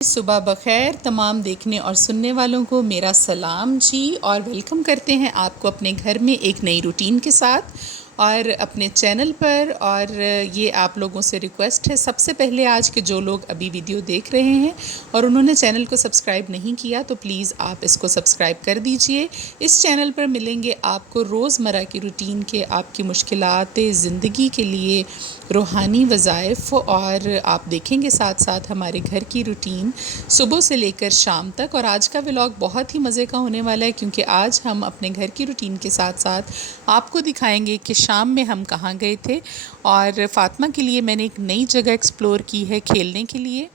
صبح بخیر تمام دیکھنے اور سننے والوں کو میرا سلام جی، اور ویلکم کرتے ہیں آپ کو اپنے گھر میں ایک نئی روٹین کے ساتھ اور اپنے چینل پر۔ اور یہ آپ لوگوں سے ریکویسٹ ہے، سب سے پہلے آج کے جو لوگ ابھی ویڈیو دیکھ رہے ہیں اور انہوں نے چینل کو سبسکرائب نہیں کیا تو پلیز آپ اس کو سبسکرائب کر دیجئے۔ اس چینل پر ملیں گے آپ کو روزمرہ کی روٹین کے، آپ کی مشکلات زندگی کے لیے روحانی وظائف، اور آپ دیکھیں گے ساتھ ساتھ ہمارے گھر کی روٹین صبح سے لے کر شام تک۔ اور آج کا ولاگ بہت ہی مزے کا ہونے والا ہے، کیونکہ آج ہم اپنے گھر کی روٹین کے ساتھ ساتھ آپ کو دکھائیں گے کہ شام میں ہم کہاں گئے تھے۔ اور فاطمہ کے لیے میں نے ایک نئی جگہ ایکسپلور کی ہے کھیلنے کے لیے،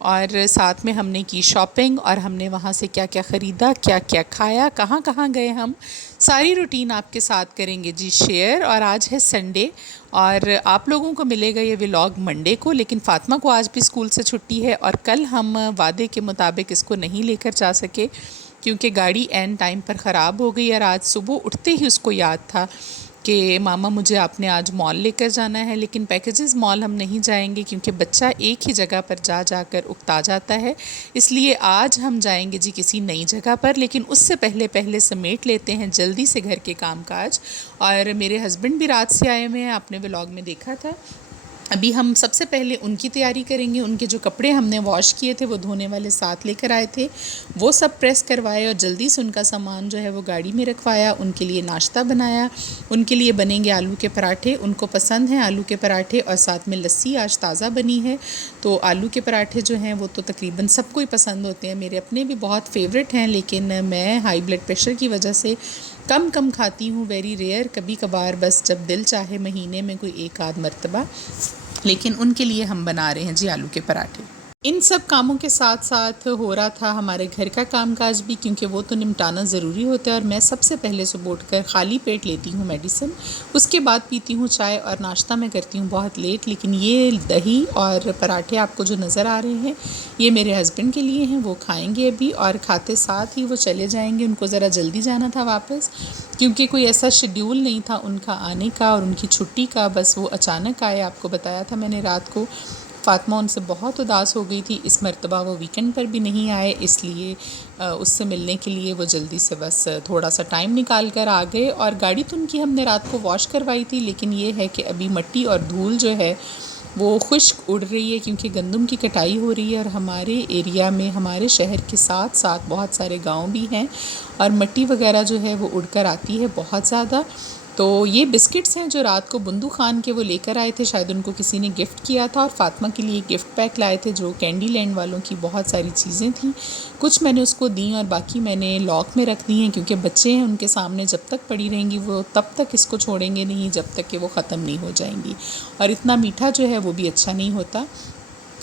اور ساتھ میں ہم نے کی شاپنگ، اور ہم نے وہاں سے کیا کیا خریدا، کیا کیا کھایا، کہاں کہاں گئے ہم، ساری روٹین آپ کے ساتھ کریں گے جی شیئر۔ اور آج ہے سنڈے، اور آپ لوگوں کو ملے گا یہ ولاگ منڈے کو، لیکن فاطمہ کو آج بھی اسکول سے چھٹی ہے، اور کل ہم وعدے کے مطابق اس کو نہیں لے کر جا سکے کیونکہ گاڑی عین ٹائم پر خراب ہو گئی، اور آج صبح اٹھتے ہی اس کو یاد تھا کہ ماما مجھے آپ نے آج مال لے کر جانا ہے، لیکن پیکیجز مال ہم نہیں جائیں گے کیونکہ بچہ ایک ہی جگہ پر جا جا کر اکتا جاتا ہے، اس لیے آج ہم جائیں گے جی کسی نئی جگہ پر۔ لیکن اس سے پہلے سمیٹ لیتے ہیں جلدی سے گھر کے کام کاج۔ اور میرے ہسبینڈ بھی رات سے آئے ہوئے ہیں، آپ نے ولاگ میں دیکھا تھا۔ ابھی ہم سب سے پہلے ان کی تیاری کریں گے، ان کے جو کپڑے ہم نے واش کیے تھے وہ دھونے والے ساتھ لے کر آئے تھے، وہ سب پریس کروائے اور جلدی سے ان کا سامان جو ہے وہ گاڑی میں رکھوایا، ان کے لیے ناشتہ بنایا۔ ان کے لیے بنیں گے آلو کے پراٹھے، ان کو پسند ہیں آلو کے پراٹھے، اور ساتھ میں لسی آج تازہ بنی ہے، تو آلو کے پراٹھے جو ہیں وہ تو تقریباً سب کو ہی پسند ہوتے ہیں، میرے اپنے بھی بہت فیوریٹ ہیں، لیکن میں ہائی بلڈ پریشر کی وجہ سے کم کھاتی ہوں، ویری ریئر، کبھی کبھار، بس جب دل چاہے مہینے میں کوئی ایک آدھ مرتبہ۔ لیکن ان کے لیے ہم بنا رہے ہیں جی آلو کے پراٹھے۔ ان سب کاموں کے ساتھ ساتھ ہو رہا تھا ہمارے گھر کا کام کاج بھی، کیونکہ وہ تو نمٹانا ضروری ہوتا ہے، اور میں سب سے پہلے صبح اٹھ کر خالی پیٹ لیتی ہوں میڈیسن، اس کے بعد پیتی ہوں چائے، اور ناشتہ میں کرتی ہوں بہت لیٹ۔ لیکن یہ دہی اور پراٹھے آپ کو جو نظر آ رہے ہیں یہ میرے ہسبینڈ کے لیے ہیں، وہ کھائیں گے ابھی، اور کھاتے ساتھ ہی وہ چلے جائیں گے، ان کو ذرا جلدی جانا تھا واپس، کیونکہ کوئی ایسا شیڈیول نہیں تھا ان کا آنے کا اور ان کی چھٹی کا، بس وہ اچانک آئے۔ آپ کو بتایا تھا میں نے رات کو، فاطمہ ان سے بہت اداس ہو گئی تھی، اس مرتبہ وہ ویکنڈ پر بھی نہیں آئے، اس لیے اس سے ملنے کے لیے وہ جلدی سے بس تھوڑا سا ٹائم نکال کر آ گئے۔ اور گاڑی تو ان کی ہم نے رات کو واش کروائی تھی، لیکن یہ ہے کہ ابھی مٹی اور دھول جو ہے وہ خشک اڑ رہی ہے، کیونکہ گندم کی کٹائی ہو رہی ہے، اور ہمارے ایریا میں، ہمارے شہر کے ساتھ ساتھ بہت سارے گاؤں بھی ہیں، اور مٹی وغیرہ جو ہے وہ اڑ کر آتی ہے بہت زیادہ۔ تو یہ بسکٹس ہیں جو رات کو بندو خان کے وہ لے کر آئے تھے، شاید ان کو کسی نے گفٹ کیا تھا، اور فاطمہ کے لیے گفٹ پیک لائے تھے جو کینڈی لینڈ والوں کی بہت ساری چیزیں تھیں، کچھ میں نے اس کو دیں اور باقی میں نے لاک میں رکھ دی ہیں، کیونکہ بچے ہیں ان کے سامنے جب تک پڑی رہیں گی وہ تب تک اس کو چھوڑیں گے نہیں جب تک کہ وہ ختم نہیں ہو جائیں گی، اور اتنا میٹھا جو ہے وہ بھی اچھا نہیں ہوتا۔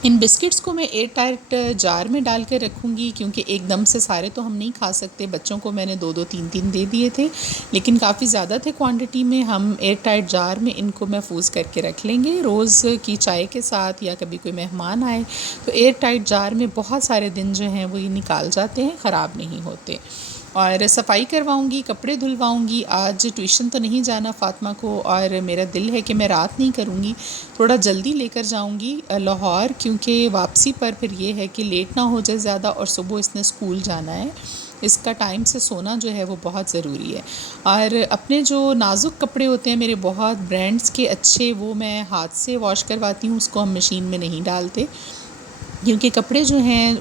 ان بسکٹس کو میں ایئر ٹائٹ جار میں ڈال کر رکھوں گی، کیونکہ ایک دم سے سارے تو ہم نہیں کھا سکتے، بچوں کو میں نے دو دو تین تین دے دیے تھے، لیکن کافی زیادہ تھے کوانٹٹی میں، ہم ایئر ٹائٹ جار میں ان کو محفوظ کر کے رکھ لیں گے، روز کی چائے کے ساتھ یا کبھی کوئی مہمان آئے تو ایئر ٹائٹ جار میں بہت سارے دن جو ہیں وہ یہ نکال جاتے ہیں، خراب نہیں ہوتے۔ اور صفائی کرواؤں گی، کپڑے دھلواؤں گی، آج ٹیوشن تو نہیں جانا فاطمہ کو، اور میرا دل ہے کہ میں رات نہیں کروں گی، تھوڑا جلدی لے کر جاؤں گی لاہور، کیونکہ واپسی پر پھر یہ ہے کہ لیٹ نہ ہو جائے زیادہ، اور صبح اس نے اسکول جانا ہے، اس کا ٹائم سے سونا جو ہے وہ بہت ضروری ہے۔ اور اپنے جو نازک کپڑے ہوتے ہیں میرے بہت برانڈز کے اچھے، وہ میں ہاتھ سے واش کرواتی ہوں، اس کو ہم مشین میں نہیں ڈالتے، کیونکہ کپڑے جو ہیں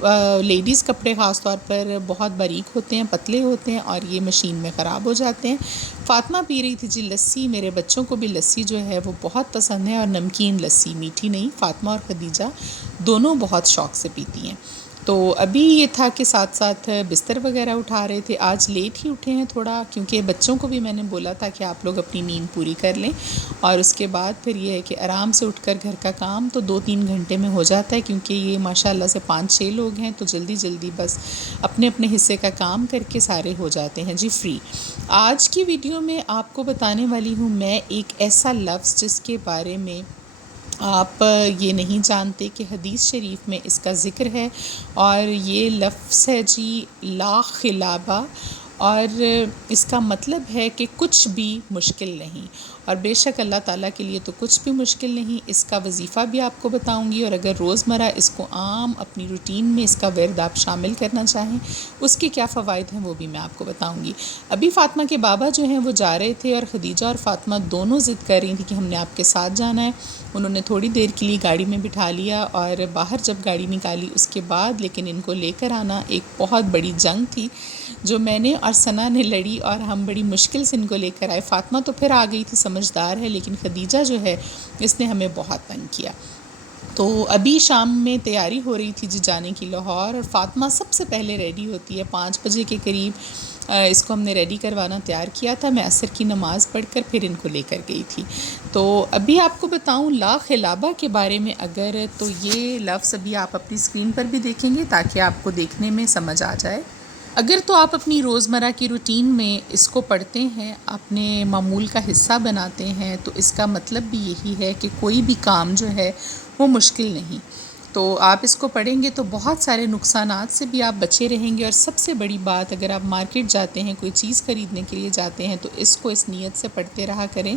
لیڈیز کپڑے خاص طور پر بہت باریک ہوتے ہیں، پتلے ہوتے ہیں، اور یہ مشین میں خراب ہو جاتے ہیں۔ فاطمہ پی رہی تھی جی لسی، میرے بچوں کو بھی لسی جو ہے وہ بہت پسند ہے، اور نمکین لسی، میٹھی نہیں، فاطمہ اور خدیجہ دونوں بہت شوق سے پیتی ہیں۔ تو ابھی یہ تھا کہ ساتھ ساتھ بستر وغیرہ اٹھا رہے تھے، آج لیٹ ہی اٹھے ہیں تھوڑا، کیونکہ بچوں کو بھی میں نے بولا تھا کہ آپ لوگ اپنی نیند پوری کر لیں، اور اس کے بعد پھر یہ ہے کہ آرام سے اٹھ کر گھر کا کام تو 2-3 گھنٹے میں ہو جاتا ہے، کیونکہ یہ ماشاءاللہ سے 5-6 لوگ ہیں، تو جلدی جلدی بس اپنے اپنے حصے کا کام کر کے سارے ہو جاتے ہیں جی فری۔ آج کی ویڈیو میں آپ کو بتانے والی ہوں میں ایک ایسا لفظ جس کے بارے میں آپ یہ نہیں جانتے کہ حدیث شریف میں اس کا ذکر ہے، اور یہ لفظ ہے جی لا خلابہ، اور اس کا مطلب ہے کہ کچھ بھی مشکل نہیں، اور بے شک اللہ تعالیٰ کے لیے تو کچھ بھی مشکل نہیں۔ اس کا وظیفہ بھی آپ کو بتاؤں گی، اور اگر روزمرہ اس کو عام اپنی روٹین میں اس کا ورد آپ شامل کرنا چاہیں، اس کے کیا فوائد ہیں وہ بھی میں آپ کو بتاؤں گی۔ ابھی فاطمہ کے بابا جو ہیں وہ جا رہے تھے، اور خدیجہ اور فاطمہ دونوں ضد کر رہی تھیں کہ ہم نے آپ کے ساتھ جانا ہے۔ انہوں نے تھوڑی دیر کے لیے گاڑی میں بٹھا لیا، اور باہر جب گاڑی نکالی اس کے بعد لیکن ان کو لے کر آنا ایک بہت بڑی جنگ تھی جو میں نے اور ثنا نے لڑی، اور ہم بڑی مشکل سے ان کو لے کر آئے۔ فاطمہ تو پھر آ گئی تھی، سمجھدار ہے، لیکن خدیجہ جو ہے اس نے ہمیں بہت تنگ کیا۔ تو ابھی شام میں تیاری ہو رہی تھی جی جانے کی لاہور، اور فاطمہ سب سے پہلے ریڈی ہوتی ہے 5 بجے کے قریب۔ اس کو ہم نے ریڈی کروانا تیار کیا تھا، میں عصر کی نماز پڑھ کر پھر ان کو لے کر گئی تھی۔ تو ابھی آپ کو بتاؤں لا خلابہ کے بارے میں، اگر تو یہ لفظ ابھی آپ اپنی اسکرین پر بھی دیکھیں گے تاکہ آپ کو دیکھنے میں سمجھ آ جائے۔ اگر تو آپ اپنی روزمرہ کی روٹین میں اس کو پڑھتے ہیں، اپنے معمول کا حصہ بناتے ہیں، تو اس کا مطلب بھی یہی ہے کہ کوئی بھی کام جو ہے وہ مشکل نہیں۔ تو آپ اس کو پڑھیں گے تو بہت سارے نقصانات سے بھی آپ بچے رہیں گے، اور سب سے بڑی بات، اگر آپ مارکیٹ جاتے ہیں، کوئی چیز خریدنے کے لیے جاتے ہیں، تو اس کو اس نیت سے پڑھتے رہا کریں،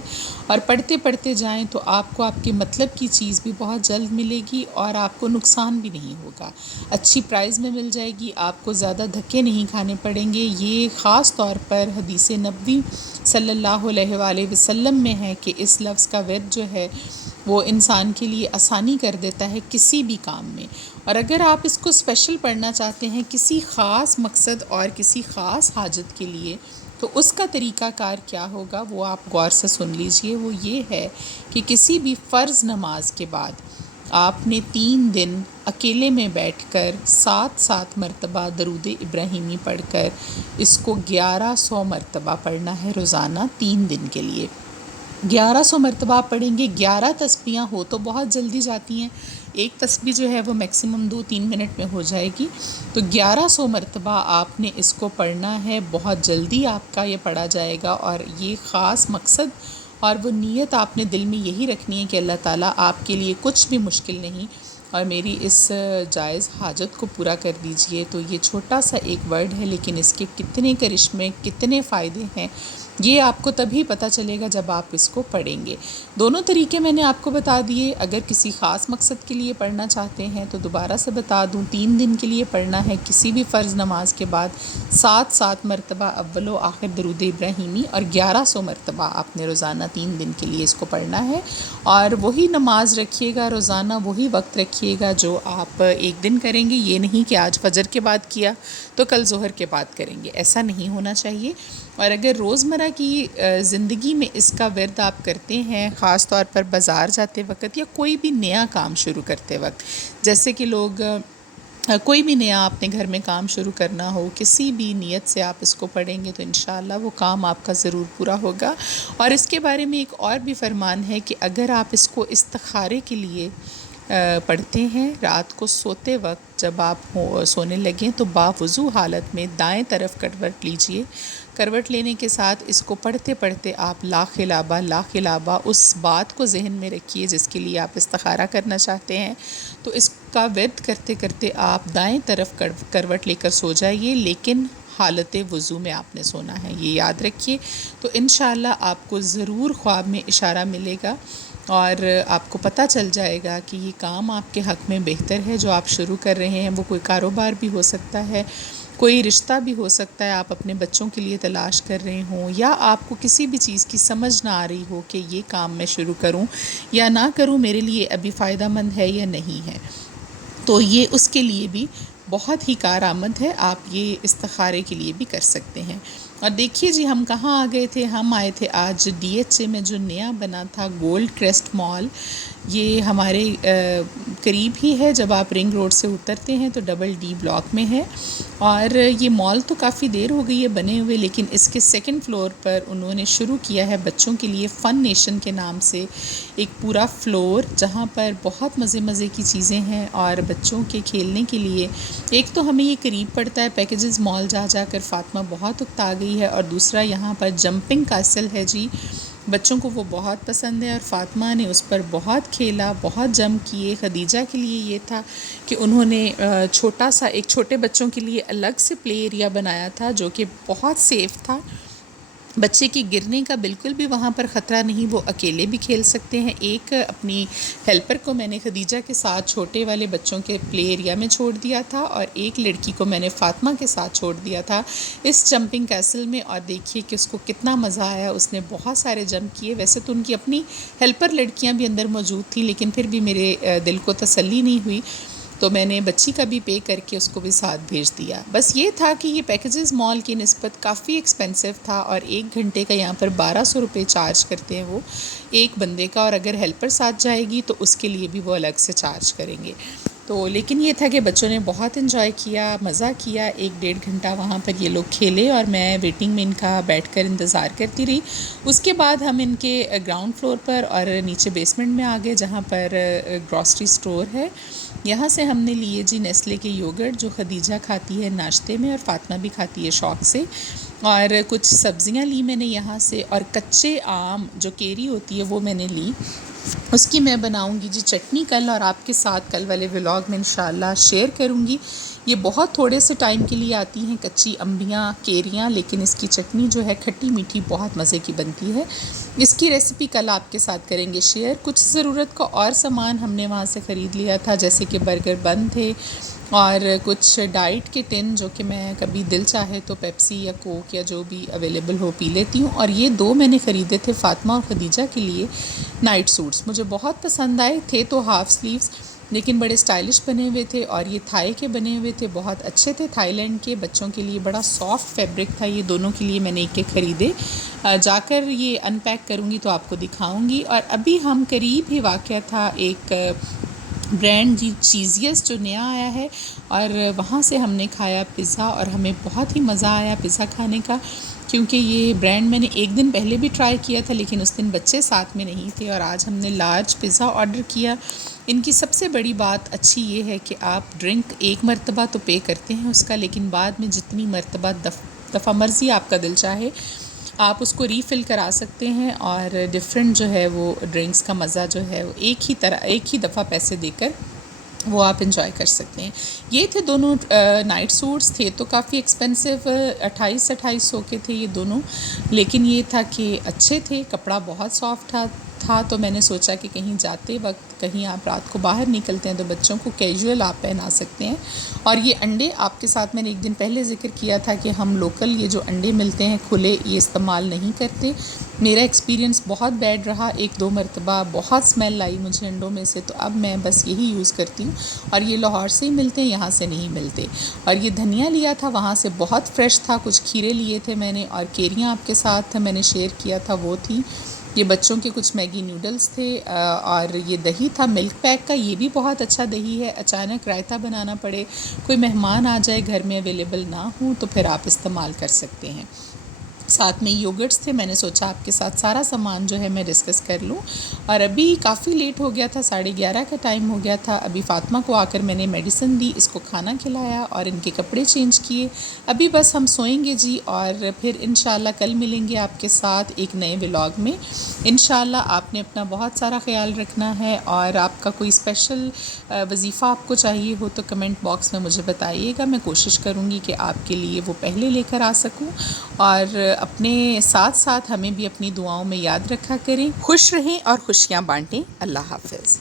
اور پڑھتے پڑھتے جائیں تو آپ کو آپ کے مطلب کی چیز بھی بہت جلد ملے گی، اور آپ کو نقصان بھی نہیں ہوگا، اچھی پرائز میں مل جائے گی، آپ کو زیادہ دھکے نہیں کھانے پڑیں گے۔ یہ خاص طور پر حدیث نبوی صلی اللہ علیہ وآلہ وسلم میں ہے کہ اس لفظ کا ورد جو ہے وہ انسان کے لیے آسانی کر دیتا ہے کسی بھی کام میں۔ اور اگر آپ اس کو اسپیشل پڑھنا چاہتے ہیں کسی خاص مقصد اور کسی خاص حاجت کے لیے، تو اس کا طریقہ کار کیا ہوگا وہ آپ غور سے سن لیجئے۔ وہ یہ ہے کہ کسی بھی فرض نماز کے بعد آپ نے 3 دن اکیلے میں بیٹھ کر 7 مرتبہ درود ابراہیمی پڑھ کر اس کو 1100 مرتبہ پڑھنا ہے روزانہ 3 دن کے لیے۔ 1100 مرتبہ آپ پڑھیں گے۔ 11 تسبیحاں ہو تو بہت جلدی جاتی ہیں، ایک تسبیح جو ہے وہ میکسیمم 2-3 منٹ میں ہو جائے گی، تو 1100 مرتبہ آپ نے اس کو پڑھنا ہے، بہت جلدی آپ کا یہ پڑھا جائے گا۔ اور یہ خاص مقصد اور وہ نیت آپ نے دل میں یہی رکھنی ہے کہ اللہ تعالیٰ آپ کے لیے کچھ بھی مشکل نہیں، اور میری اس جائز حاجت کو پورا کر دیجئے۔ تو یہ چھوٹا سا ایک ورڈ ہے، لیکن اس کے کتنے کرشمے، کتنے فائدے ہیں، یہ آپ کو تبھی پتہ چلے گا جب آپ اس کو پڑھیں گے۔ دونوں طریقے میں نے آپ کو بتا دیے۔ اگر کسی خاص مقصد کے لیے پڑھنا چاہتے ہیں تو دوبارہ سے بتا دوں، 3 دن کے لیے پڑھنا ہے کسی بھی فرض نماز کے بعد 7 مرتبہ اول و آخر درود ابراہیمی، اور 1100 مرتبہ آپ نے روزانہ 3 دن کے لیے اس کو پڑھنا ہے۔ اور وہی نماز رکھیے گا روزانہ، وہی وقت رکھیے گا جو آپ ایک دن کریں گے۔ یہ نہیں کہ آج فجر کے بعد کیا تو کل ظہر کے بعد کریں گے، ایسا نہیں ہونا چاہیے۔ اور اگر روزمرہ کی زندگی میں اس کا ورد آپ کرتے ہیں، خاص طور پر بازار جاتے وقت یا کوئی بھی نیا کام شروع کرتے وقت، جیسے کہ لوگ کوئی بھی نیا اپنے گھر میں کام شروع کرنا ہو، کسی بھی نیت سے آپ اس کو پڑھیں گے تو انشاءاللہ وہ کام آپ کا ضرور پورا ہوگا۔ اور اس کے بارے میں ایک اور بھی فرمان ہے کہ اگر آپ اس کو استخارے کے لیے پڑھتے ہیں، رات کو سوتے وقت جب آپ سونے لگیں تو باوضو حالت میں دائیں طرف کروٹ لیجئے۔ کروٹ لینے کے ساتھ اس کو پڑھتے پڑھتے آپ لا خلابہ اس بات کو ذہن میں رکھیے جس کے لیے آپ استخارہ کرنا چاہتے ہیں، تو اس کا ورد کرتے کرتے آپ دائیں طرف کروٹ لے کر سو جائیے، لیکن حالت وضو میں آپ نے سونا ہے، یہ یاد رکھیے۔ تو انشاءاللہ آپ کو ضرور خواب میں اشارہ ملے گا، اور آپ کو پتہ چل جائے گا کہ یہ کام آپ کے حق میں بہتر ہے جو آپ شروع کر رہے ہیں۔ وہ کوئی کاروبار بھی ہو سکتا ہے، کوئی رشتہ بھی ہو سکتا ہے، آپ اپنے بچوں کے لیے تلاش کر رہے ہوں، یا آپ کو کسی بھی چیز کی سمجھ نہ آ رہی ہو کہ یہ کام میں شروع کروں یا نہ کروں، میرے لیے ابھی فائدہ مند ہے یا نہیں ہے، تو یہ اس کے لیے بھی بہت ہی کارآمد ہے۔ آپ یہ استخارے کے لیے بھی کر سکتے ہیں۔ اور دیکھیے جی ہم کہاں آ گئے تھے، ہم آئے تھے آج ڈی ایچ اے میں جو نیا بنا تھا گولڈ کرسٹ مال۔ یہ ہمارے قریب ہی ہے، جب آپ رنگ روڈ سے اترتے ہیں تو ڈبل ڈی بلاک میں ہے، اور یہ مال تو کافی دیر ہو گئی ہے بنے ہوئے، لیکن اس کے 2nd فلور پر انہوں نے شروع کیا ہے بچوں کے لیے فن نیشن کے نام سے ایک پورا فلور، جہاں پر بہت مزے کی چیزیں ہیں اور بچوں کے کھیلنے کے لیے۔ ایک تو ہمیں یہ قریب پڑتا ہے، پیکیجز مال جا کر فاطمہ بہت اکتا گئی ہے، اور دوسرا یہاں پر جمپنگ کاسل ہے جی، بچوں کو وہ بہت پسند ہے اور فاطمہ نے اس پر بہت کھیلا، بہت جم کیے۔ خدیجہ کے لیے یہ تھا کہ انہوں نے چھوٹا سا ایک چھوٹے بچوں کے لیے الگ سے پلے ایریا بنایا تھا جو کہ بہت سیف تھا، بچے کی گرنے کا بالکل بھی وہاں پر خطرہ نہیں، وہ اکیلے بھی کھیل سکتے ہیں۔ ایک اپنی ہیلپر کو میں نے خدیجہ کے ساتھ چھوٹے والے بچوں کے پلے ایریا میں چھوڑ دیا تھا اور ایک لڑکی کو میں نے فاطمہ کے ساتھ چھوڑ دیا تھا اس جمپنگ کیسل میں، اور دیکھیے کہ اس کو کتنا مزہ آیا، اس نے بہت سارے جمپ کیے۔ ویسے تو ان کی اپنی ہیلپر لڑکیاں بھی اندر موجود تھیں، لیکن پھر بھی میرے دل کو تسلی نہیں ہوئی، تو میں نے بچی کا بھی پے کر کے اس کو بھی ساتھ بھیج دیا۔ بس یہ تھا کہ یہ پیکیجز مال کی نسبت کافی ایکسپینسو تھا، اور 1 گھنٹے کا یہاں پر 1200 روپے چارج کرتے ہیں وہ ایک بندے کا، اور اگر ہیلپر ساتھ جائے گی تو اس کے لیے بھی وہ الگ سے چارج کریں گے۔ تو لیکن یہ تھا کہ بچوں نے بہت انجوائے کیا، مزہ کیا، 1 ڈیڑھ گھنٹہ وہاں پر یہ لوگ کھیلے اور میں ویٹنگ میں ان کا بیٹھ کر انتظار کرتی رہی۔ اس کے بعد ہم ان کے گراؤنڈ فلور پر اور نیچے بیسمنٹ میں آ گئے جہاں پر گروسری سٹور ہے۔ یہاں سے ہم نے لیے جی نیسلے کے یوگرٹ جو خدیجہ کھاتی ہے ناشتے میں اور فاطمہ بھی کھاتی ہے شوق سے، اور کچھ سبزیاں لی میں نے یہاں سے، اور کچے آم جو کیری ہوتی ہے وہ میں نے لی، اس کی میں بناؤں گی جی چٹنی کل، اور آپ کے ساتھ کل والے ولاگ میں انشاءاللہ شیئر کروں گی۔ یہ بہت تھوڑے سے ٹائم کے لیے آتی ہیں کچی امبیاں، کیریاں، لیکن اس کی چٹنی جو ہے کھٹی میٹھی بہت مزے کی بنتی ہے۔ اس کی ریسیپی کل آپ کے ساتھ کریں گے شیئر۔ کچھ ضرورت کا اور سامان ہم نے وہاں سے خرید لیا تھا، جیسے کہ برگر بن تھے اور کچھ ڈائٹ کے ٹن جو کہ میں کبھی دل چاہے تو پیپسی یا کوک یا جو بھی اویلیبل ہو پی لیتی ہوں، اور یہ 2 میں نے خریدے تھے فاطمہ اور خدیجہ کے لیے نائٹ سوٹس، مجھے بہت پسند آئے تھے، تو ہاف سلیوز لیکن بڑے اسٹائلش بنے ہوئے تھے، اور یہ تھائی کے بنے ہوئے تھے، بہت اچھے تھے، تھائی لینڈ کے، بچوں کے لیے بڑا سافٹ فیبرک تھا، یہ دونوں کے لیے میں نے ایک ایک خریدے۔ جا کر یہ ان پیک کروں گی تو آپ کو دکھاؤں گی۔ اور ابھی ہم قریب ہی واقعہ تھا ایک برانڈ جی چیزیس جو نیا آیا ہے، اور وہاں سے ہم نے کھایا پزا، اور ہمیں بہت ہی مزہ آیا پزا کھانے کا، کیونکہ یہ برانڈ میں نے ایک دن پہلے بھی ٹرائی کیا تھا لیکن اس دن بچے ساتھ میں نہیں تھے، اور آج ہم نے لارج پزا آرڈر کیا۔ ان کی سب سے بڑی بات اچھی یہ ہے کہ آپ ڈرنک ایک مرتبہ تو پے کرتے ہیں اس کا، لیکن بعد میں جتنی مرتبہ دفعہ مرضی آپ کا دل چاہے آپ اس کو ریفل کرا سکتے ہیں، اور ڈفرینٹ جو ہے وہ ڈرنکس کا مزہ جو ہے وہ ایک ہی دفعہ پیسے دے کر وہ آپ انجوائے کر سکتے ہیں۔ یہ تھے دونوں نائٹ سوٹس، تھے تو کافی ایکسپینسو، 2800 کے تھے یہ دونوں، لیکن یہ تھا کہ اچھے تھے، کپڑا بہت سافٹ تھا، تو میں نے سوچا کہ کہیں جاتے وقت، کہیں آپ رات کو باہر نکلتے ہیں تو بچوں کو کیجول آپ پہنا سکتے ہیں۔ اور یہ انڈے آپ کے ساتھ میں نے ایک دن پہلے ذکر کیا تھا کہ ہم لوکل یہ جو انڈے ملتے ہیں کھلے یہ استعمال نہیں کرتے، میرا ایکسپیرینس بہت بیڈ رہا، 1-2 مرتبہ بہت اسمیل آئی مجھے انڈوں میں سے، تو اب میں بس یہی یوز کرتی ہوں، اور یہ لاہور سے ہی ملتے ہیں، یہاں سے نہیں ملتے۔ اور یہ دھنیا لیا تھا وہاں سے، بہت فریش تھا، کچھ کھیرے لیے تھے میں نے، اور کیریاں آپ کے ساتھ میں نے شیئر کیا تھا وہ تھی، یہ بچوں کے کچھ میگی نوڈلز تھے، اور یہ دہی تھا ملک پیک کا، یہ بھی بہت اچھا دہی ہے، اچانک رائتہ بنانا پڑے، کوئی مہمان آ جائے گھر میں اویلیبل نہ ہوں تو پھر آپ استعمال کر سکتے ہیں۔ ساتھ میں یوگرٹس تھے، میں نے سوچا آپ کے ساتھ سارا سامان جو ہے میں ڈسکس کر لوں، اور ابھی کافی لیٹ ہو گیا تھا، 11:30 کا ٹائم ہو گیا تھا، ابھی فاطمہ کو آ کر میں نے میڈیسن دی، اس کو کھانا کھلایا اور ان کے کپڑے چینج کیے، ابھی بس ہم سوئیں گے جی، اور پھر انشاءاللہ کل ملیں گے آپ کے ساتھ ایک نئے ولاگ میں۔ انشاءاللہ آپ نے اپنا بہت سارا خیال رکھنا ہے، اور آپ کا کوئی اسپیشل وظیفہ آپ کو چاہیے ہو تو کمنٹ باکس میں مجھے بتائیے گا، میں کوشش کروں گی کہ آپ کے لیے وہ پہلے لے کر آ سکوں، اور اپنے ساتھ ساتھ ہمیں بھی اپنی دعاؤں میں یاد رکھا کریں۔ خوش رہیں اور خوشیاں بانٹیں۔ اللہ حافظ۔